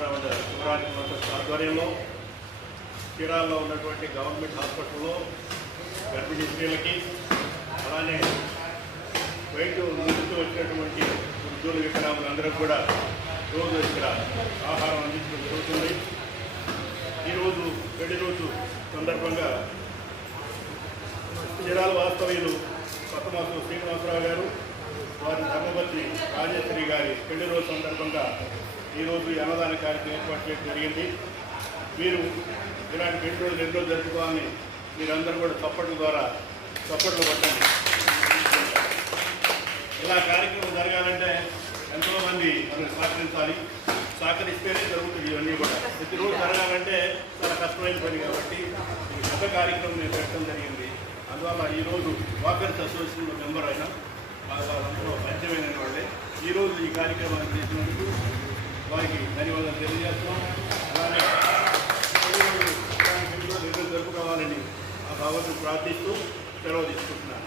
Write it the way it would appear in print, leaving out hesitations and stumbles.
ప్రధాన శివరాజ్ మోటార్స్ ఆధ్వర్యంలో చీరాల్లో ఉన్నటువంటి గవర్నమెంట్ హాస్పిటల్లో గర్భిణీ స్త్రీలకి అలానే వైద్యం ముందుకు వచ్చినటువంటి వృద్ధుల వికలాంగులందరికీ కూడా రోజు ఇక్కడ ఆహారం అందించడం జరుగుతుంది. ఈరోజు పెళ్లి రోజు సందర్భంగా చీరాల వాస్తవ్యులు కొత్తమాసు శ్రీనివాసరావు గారు వారి ధర్మపత్ని రాజేశ్వరి గారి పెళ్లి రోజు సందర్భంగా ఈరోజు ఈ అన్నదాన కార్యక్రమం ఏర్పాటు చేయడం జరిగింది. మీరు ఇలాంటి పెళ్లి రోజులు ఎన్నో జరుపుకోవాలని మీరందరూ కూడా చప్పట్ల ద్వారా చప్పట్లు కొట్టండి. ఇలా కార్యక్రమం జరగాలంటే ఎంతోమంది మనకు సహకరించాలి. సహకరిస్తేనే జరుగుతుంది. ఇవన్నీ కూడా ప్రతిరోజు జరగాలంటే చాలా కష్టమైన పని కాబట్టి ఈ పెద్ద కార్యక్రమం నేను పెట్టడం జరిగింది. అందువల్ల ఈరోజు వాకర్స్ అసోసియేషన్లో మెంబర్ అయినా వాళ్ళందరూ పరిచయమైన వాళ్ళే ఈరోజు ఈ కార్యక్రమాన్ని చేసినందుకు వారికి ధన్యవాదాలు తెలియజేస్తున్నాం. అలానే నిర్ణయం జరుపుకోవాలని ఆ భగవంతుడు ప్రార్థిస్తూ సెలవు తీసుకుంటున్నాను.